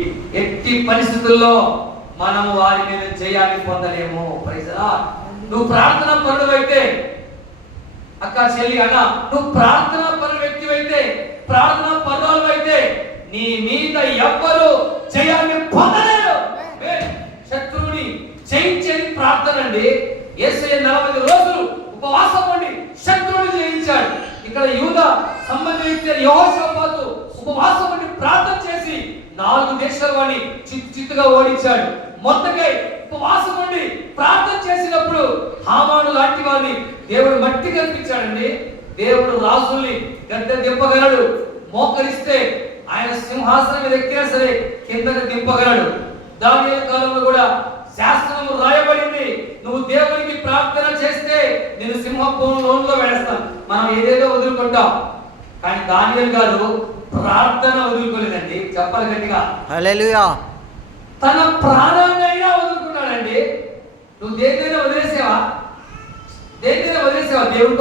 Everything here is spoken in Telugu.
ఎట్టి పరిస్థితుల్లో మనము వారి మీద జయాన్ని పొందలేము. ప్రైజా నువ్వు ప్రార్థన పనులు అయితే అక్క చెల్లి అన్న నువ్వు ప్రార్థన పరు వ్యక్తి అయితే ప్రార్థన పనులు అయితే నీ మీద ఎవ్వరు జయాన్ని పొందలేరు. శత్రువుని జయించేది ప్రార్థన అండి. ఏసయ్య నలభై రోజులు ఉపవాసం ఉండి శత్రువుని జయించాడు. ఇక్కడ యూద సంబంధించిన యహోషపాతు ఉపవాసం ఉండి ప్రార్థన చేసి నాలుగు దేశాల వాడిని చిత్తు చిత్తుగా ఓడించాడు. మొత్తకై ఉపవాసం ఉండి ప్రార్థన చేసినప్పుడు హామాను లాంటి వారిని దేవుడు మట్టి కల్పించాడండి దేవుడు రాజుల్ని గద్దె దింపగలడు. మోకరిస్తే ఆయన సింహాసనం మీద ఎక్కినా సరే కిందకి దింపగలడు. దాని కాలంలో కూడా శాస్త్రము రాయబడింది. నువ్వు దేవునికి ప్రార్థన చేస్తే నేను సింహపు లోన్లో వేస్తాను. మనం ఏదేదో వదులుకుంటాం. కానీ దానియల్ గారు ప్రార్థన వదులుకోలేదండి. చెప్పాలి గట్టిగా. హల్లెలూయా. తన ప్రాణాన్నైనా వదులుకున్నాడండి. నువ్వు దేనికైనా వదిలేసావా? దేనికైనా వదిలేసావా? దేవుడు